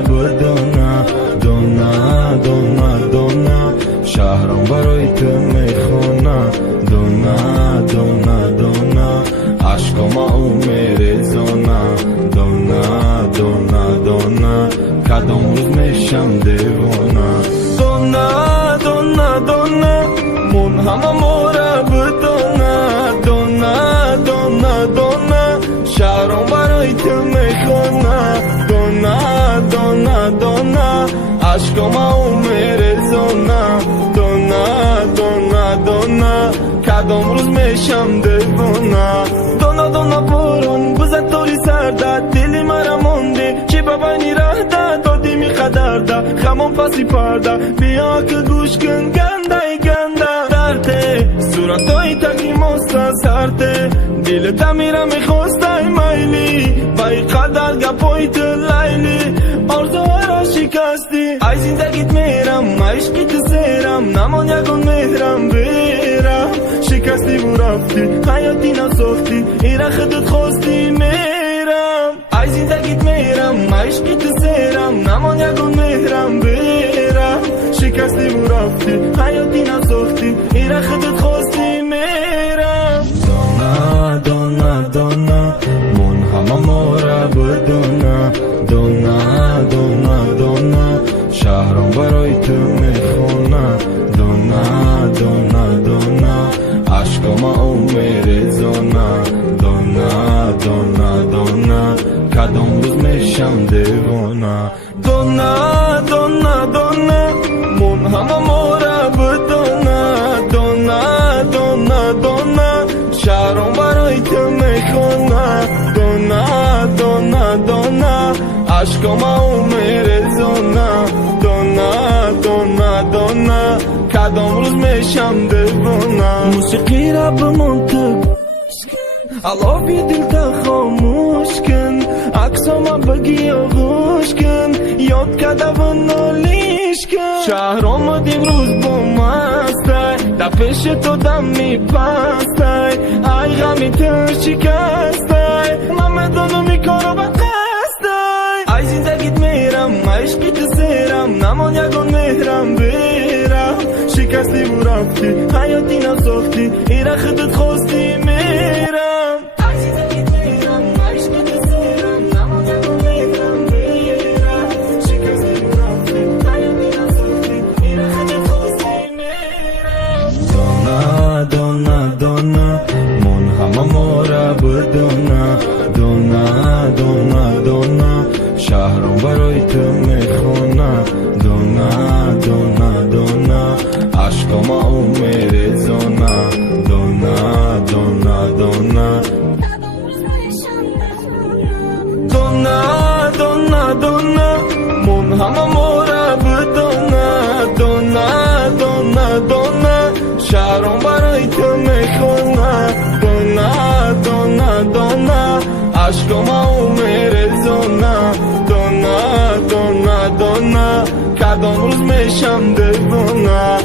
بدونا دونا دونا دونا شهرم برای تو میخونه دونا دونا دونا عشقم او میریزونه دونا دونا دونا کدام روز میشم دیوانه دونا دونا دونا من همه مورا بدونا دونا دونا دونا شهرم برای تو میخونه دونا دونا دونا عشقم او میریزونه دونا دونا دونا کدام روز میشم دیوانه دونا دونا بارون بزد داری سرده دلی مرا مونده چی ببینی ره ده دادی می قدر ده خمون پسی پرده بیا که گوش کن گنده گنده درده صورتای تکی ماسته سرده دلت میره میخواسته میلی بای قدر گپای تو لیلی آرزوها را شکستی ای زندگیت میرم عشقی تو سیرم نمان یکون مهرم بیرم شکستی و رفتی حیاتی نساختی ایره خودت خواستی میرم ای زندگیت میرم عشقی تو سیرم نمان یکون مهرم بیرم شکستی و رفتی حیاتی نساختی ایره خودت خواستی میرم دونا دونا دونا من همه مورا بدونا دونا دونا دونا شهرم برای تو میخونه دونا دونا دونا عشقم او میریزونه دونا دونا دونا کدام روز میشم دیوانه دونا دونا دونا من همه مورا بدونا دونا دونا دونا شهرم برای تو میخونه دونا دونا دونا عشقم او میریزونه دونا دونا دونا کدام روز میشم دیوانه موسیقی را به منطق علافی دل تا خاموش کن عکسام بگی آغوش کن یاد کده و نالیش کن شهر آمد امروز با مسته در پیش تو دم میپسته ای غمی تو شکسته من میدونم این کارو به قصده ای زندگیت میرم عشقی تو سیرم نمان یکون مهرم بیرم شکستی و رفتی حیاتی نساختی ایره خودت خواستی میرم ای زندگیت میرم عشقی تو سیرم نمان یکون مهرم بیرم شکستی و رفتی حیاتی نساختی ایره خودت خواستی میرم دونا دونا دونا من همه مورا بدونا دونا دونا دونا شهرم برای تو میخونه دونا دونا دونا عشقم او میریزونه دونا دونا دونا دونا دونا دونا من همه مورا بدونا دونا دونا دونا شهرم برای تو میخونه دونا دونا دونا عشقم او میریزونه دونا دونا دونا کدام روز میشم دیوانه